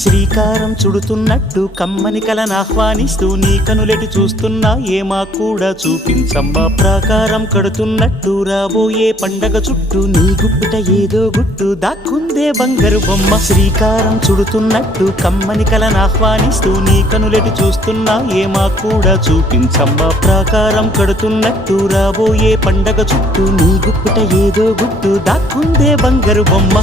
శ్రీకారం చుడుతున్నట్టు కమ్మని కలను ఆహ్వానిస్తూ నీ కనులెటు చూస్తున్నా ఏమా కూడా చూపించమ్మా. ప్రాకారం కడుతున్నట్టు రాబోయే పండగ చుట్టూ నీ గుప్పిట ఏదో గుట్టు దాక్కుందే బంగారు బొమ్మ. శ్రీకారం చుడుతున్నట్టు కమ్మని కలను ఆహ్వానిస్తూ నీ కనులెటు చూస్తున్నా ఏమా కూడా చూపించమ్మా. ప్రాకారం కడుతున్నట్టు రాబోయే పండగ చుట్టూ నీ గుప్పిట ఏదో గుట్టు దాక్కుందే బంగారు బొమ్మ.